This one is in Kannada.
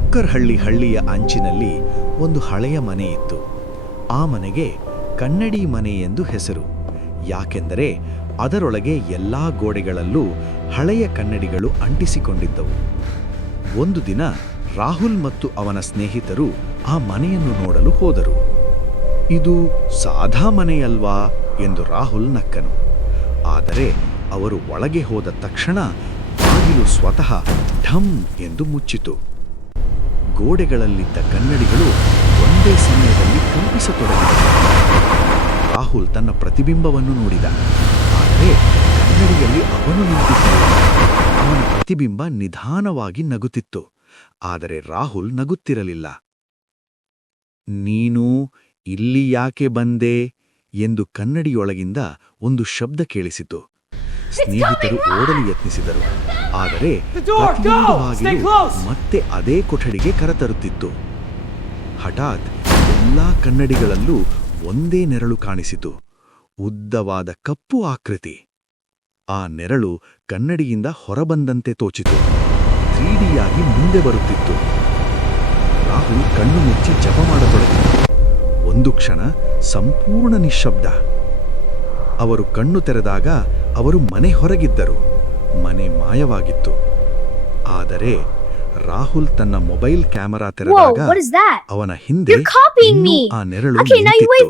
ಕುಕ್ಕರ್ಹಳ್ಳಿ ಹಳ್ಳಿಯ ಅಂಚಿನಲ್ಲಿ ಒಂದು ಹಳೆಯ ಮನೆ ಇತ್ತು. ಆ ಮನೆಗೆ ಕನ್ನಡಿ ಮನೆ ಎಂದು ಹೆಸರು. ಯಾಕೆಂದರೆ ಅದರೊಳಗೆ ಎಲ್ಲಾ ಗೋಡೆಗಳಲ್ಲೂ ಹಳೆಯ ಕನ್ನಡಿಗಳು ಅಂಟಿಸಿಕೊಂಡಿದ್ದವು. ಒಂದು ದಿನ ರಾಹುಲ್ ಮತ್ತು ಅವನ ಸ್ನೇಹಿತರು ಆ ಮನೆಯನ್ನು ನೋಡಲು ಹೋದರು. ಇದು ಸಾದಾ ಮನೆಯಲ್ವಾ ಎಂದು ರಾಹುಲ್ ನಕ್ಕನು. ಆದರೆ ಅವರು ಒಳಗೆ ಹೋದ ತಕ್ಷಣ ಬಾಗಿಲು ಸ್ವತಃ ಢಮ್ ಎಂದು ಮುಚ್ಚಿತು. ಗೋಡೆಗಳಲ್ಲಿದ್ದ ಕನ್ನಡಿಗಳು ಒಂದೇ ಸಮಯದಲ್ಲಿ ಕಂಪಿಸತೊಡಗಿದವು. ರಾಹುಲ್ ತನ್ನ ಪ್ರತಿಬಿಂಬವನ್ನು ನೋಡಿದ. ಆದರೆ ಕನ್ನಡಿಯಲ್ಲಿ ಅವನು ನಿಂತಿದ್ದನು. ಅವನ ಪ್ರತಿಬಿಂಬ ನಿಧಾನವಾಗಿ ನಗುತ್ತಿತ್ತು. ಆದರೆ ರಾಹುಲ್ ನಗುತ್ತಿರಲಿಲ್ಲ. ನೀನು ಇಲ್ಲಿ ಯಾಕೆ ಬಂದೆ ಎಂದು ಕನ್ನಡಿಯೊಳಗಿಂದ ಒಂದು ಶಬ್ದ ಕೇಳಿಸಿತು. ಸ್ನೇಹಿತರು ಓಡಲು ಯತ್ನಿಸಿದರು. ಆದರೆ ಪ್ರತಿಯೊಂದು ಮತ್ತೆ ಅದೇ ಕೊಠಡಿಗೆ ಕರೆತರುತ್ತಿತ್ತು. ಹಠಾತ್ ಎಲ್ಲಾ ಕನ್ನಡಿಗಳಲ್ಲೂ ಒಂದೇ ನೆರಳು ಕಾಣಿಸಿತು. ಉದ್ದವಾದ ಕಪ್ಪು ಆಕೃತಿ. ಆ ನೆರಳು ಕನ್ನಡಿಯಿಂದ ಹೊರಬಂದಂತೆ ತೋಚಿತು. 3Dಯಾಗಿ ಮುಂದೆ ಬರುತ್ತಿತ್ತು. ರಾಹುಲ್ ಕಣ್ಣು ಮುಚ್ಚಿ ಜಪ ಮಾಡತೊಡಗಿದ. ಒಂದು ಕ್ಷಣ ಸಂಪೂರ್ಣ ನಿಶ್ಶಬ್ದ. ಅವರು ಕಣ್ಣು ತೆರೆದಾಗ ಅವರು ಮನೆ ಹೊರಗಿದ್ದರು. ಮನೆ ಮಾಯವಾಗಿತ್ತು. ಆದರೆ ರಾಹುಲ್ ತನ್ನ ಮೊಬೈಲ್ ಕ್ಯಾಮೆರಾ ತೆರೆದಾಗ ಅವನ ಹಿಂದೆ ಇನ್ನೂ ಆ ನೆರಳು ನಿಂತಿತ್ತು.